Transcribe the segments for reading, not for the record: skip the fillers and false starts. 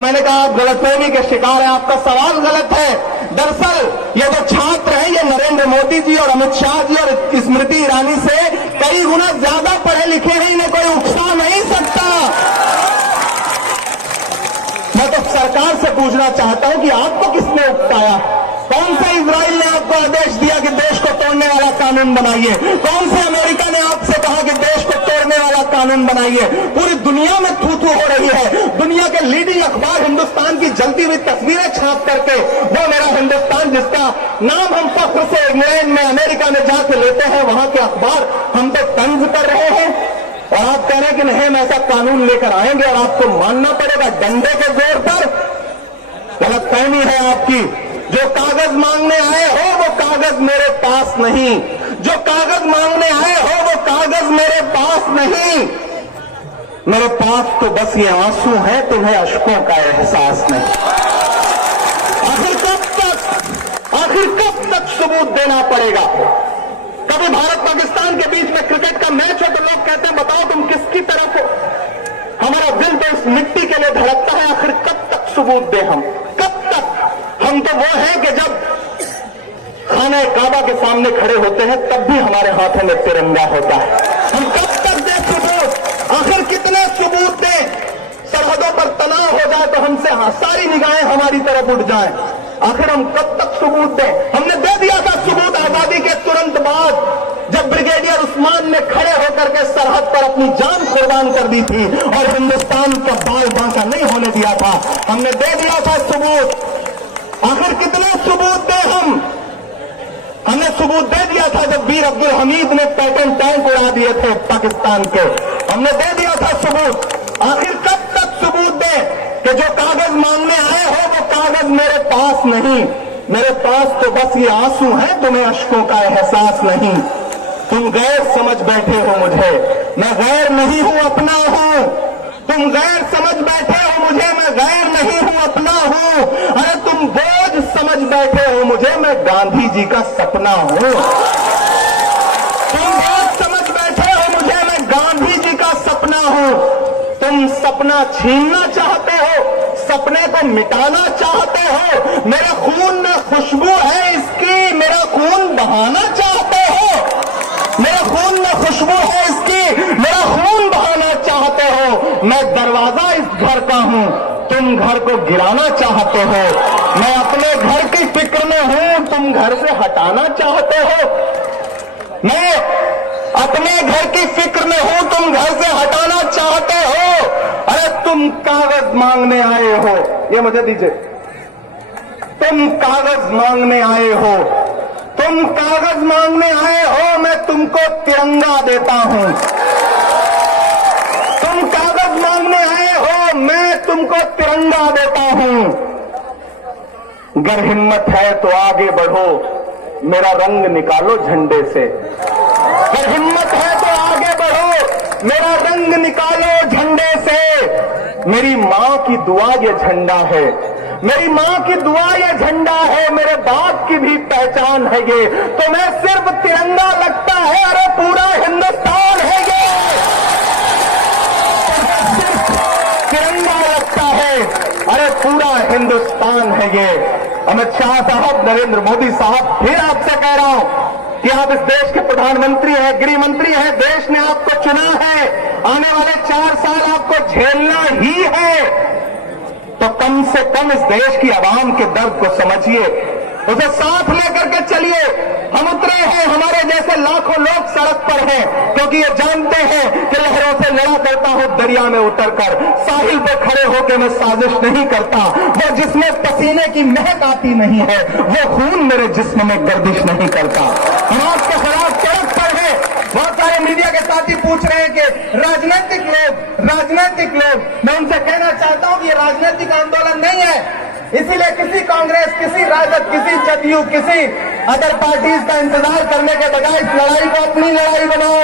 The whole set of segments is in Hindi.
मैंने कहा आप गलतफहमी के शिकार हैं, आपका सवाल गलत है। दरअसल ये जो छात्र हैं ये नरेंद्र मोदी जी और अमित शाह जी और स्मृति ईरानी से कई गुना ज्यादा पढ़े लिखे हैं, इन्हें कोई उकसा नहीं सकता। मैं तो सरकार से पूछना चाहता हूं कि आपको किसने उकसाया? कौन से इजराइल ने आपको आदेश दिया कि देश को तोड़ने वाला कानून बनाइए? कौन से अमेरिका ने आपसे कहा कि देश को तोड़ने वाला कानून बनाइए? पूरी दुनिया में थू थू हो रही है। दुनिया के लीडिंग अखबार हिंदुस्तान की जलती हुई तस्वीरें छाप करके, वो मेरा हिंदुस्तान जिसका नाम हम फख्र से इंग्लैंड में अमेरिका में जाके लेते हैं, वहां के अखबार हम पे तंज कर रहे हैं। और आप कह रहे हैं कि नहीं हम ऐसा कानून लेकर आएंगे और आपको मानना पड़ेगा डंडे के जोर पर। गलतफहमी है आपकी। जो कागज मांगने आए हो वो कागज मेरे पास नहीं, जो कागज मांगने आए हो वो कागज मेरे पास नहीं। मेरे पास तो बस ये आंसू हैं, तुम्हें अश्कों का एहसास नहीं। आखिर कब तक सबूत देना पड़ेगा? कभी भारत पाकिस्तान के बीच में क्रिकेट का मैच हो तो लोग कहते हैं बताओ तुम किसकी तरफ हो। हमारा दिल तो इस मिट्टी के लिए धड़कता है। आखिर कब तक सबूत दें हम? कब तक? हम तो वो हैं कि जब खाना काबा के सामने खड़े होते हैं तब भी हमारे हाथों में तिरंगा होता है। हम कब तक दें सबूत? आखिर कितने सबूत दें? सरहदों पर तनाव हो जाए तो हमसे सारी निगाहें हमारी तरफ उठ जाएं। आखिर हम कब तक सबूत दें? हमने दे दिया था सबूत आजादी के तुरंत बाद, जब ब्रिगेडियर उस्मान ने खड़े होकर के सरहद पर अपनी जान कुर्बान कर दी थी और हिंदुस्तान का बाल बांका नहीं होने दिया था। हमने दे दिया था सबूत। आखिर कितने सबूत दें हम? हमने सबूत दे दिया था जब वीर अब्दुल हमीद ने पैटर्न टैंक उड़ा दिए थे पाकिस्तान के। हमने दे दिया था सबूत। आखिर कब तक सबूत दें कि जो कागज मांगने आए हो वो कागज मेरे पास नहीं? मेरे पास तो बस ये आंसू हैं, तुम्हें अश्कों का एहसास नहीं। तुम गैर समझ बैठे हो मुझे, मैं गैर नहीं हूं अपना हूं। तुम गैर समझ बैठे हो मुझे, मैं गैर नहीं हूं अपना हूं। अरे तुम बोझ समझ बैठे हो मुझे, मैं गांधी जी का सपना हूं। तुम बोझ समझ बैठे हो मुझे, मैं गांधी जी का सपना हूं। तुम सपना छीनना चाहते हो, सपने को मिटाना चाहते हो। मेरे खून में खुशबू है इसकी, मेरा खून बहाना चाहते हो। मेरे खून में खुशबू है इसकी, मेरा खून बहाना चाहते हो। मैं दरवाजा इस घर का हूं, तुम घर को गिराना चाहते हो। मैं अपने घर की फिक्र में हूं, तुम घर से हटाना चाहते हो। मैं अपने घर की फिक्र में हूं, तुम घर से हटाना चाहते हो। अरे तुम कागज मांगने आए हो, ये मुझे दीजिए। तुम कागज मांगने आए हो, तुम कागज मांगने आए हो, मैं तुमको तिरंगा देता हूं। तुम कागज मांगने आए हो, मैं तुमको तिरंगा देता हूं। अगर हिम्मत है तो आगे बढ़ो, मेरा रंग निकालो झंडे से। अगर हिम्मत है तो आगे बढ़ो, मेरा रंग निकालो झंडे से। मेरी मां की दुआ ये झंडा है, मेरी मां की दुआ ये झंडा है, मेरे बाप की भी पहचान है ये। तो मैं सिर्फ तिरंगा लगता है, अरे पूरा हिंदुस्तान है ये। तिरंगा लगता है, अरे पूरा हिंदुस्तान है ये। अमित शाह साहब, नरेंद्र मोदी साहब, फिर आपसे कह रहा हूं कि आप इस देश के प्रधानमंत्री हैं, गृह मंत्री हैं, देश ने आपको चुना है। आने वाले 4 साल आपको झेलना ही है, तो कम से कम इस देश की आवाम के दर्द को समझिए, उसे साथ लेकर के चलिए। हम उतरे हैं, हमारे जैसे लाखों लोग सड़क पर हैं, क्योंकि ये जानते हैं कि लहरों से लड़ा करता हूं दरिया में उतरकर। साहिल पर खड़े होकर मैं साजिश नहीं करता, वो जिसमें पसीने की महक आती नहीं है, वो खून मेरे जिस्म में गर्दिश नहीं करता। हम आपके खिलाफ सड़क पर हैं। बहुत सारे मीडिया के साथी पूछ रहे हैं कि राजनीतिक लोग, मैं उनसे कहना चाहता हूं कि ये राजनीतिक आंदोलन नहीं है। इसीलिए किसी कांग्रेस, किसी राजद, किसी जदयू, किसी अदर पार्टीज का इंतजार करने के बजाय इस लड़ाई को अपनी लड़ाई बनाओ।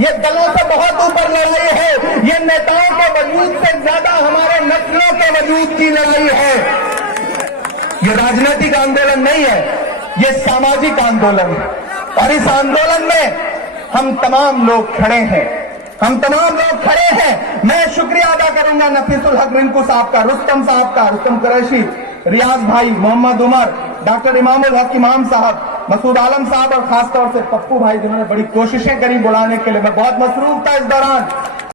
ये दलों से बहुत ऊपर लड़ाई है, ये नेताओं के वजूद से ज्यादा हमारे नस्लों के वजूद की लड़ाई है। ये राजनीतिक आंदोलन नहीं है, ये सामाजिक आंदोलन है। और इस आंदोलन में हम तमाम लोग खड़े हैं। हम तमाम लोग खड़े हैं। मैं शुक्रिया अदा करूंगा नफीसुल हक रिंकू साहब का, रुस्तम साहब का, रुस्तम कुरैशी, रियाज भाई, मोहम्मद उमर, डॉक्टर इमामुल हक इमाम साहब, मसूद आलम साहब और खासतौर से पप्पू भाई जिन्होंने बड़ी कोशिशें करी बुलाने के लिए। मैं बहुत मसरूफ था इस दौरान,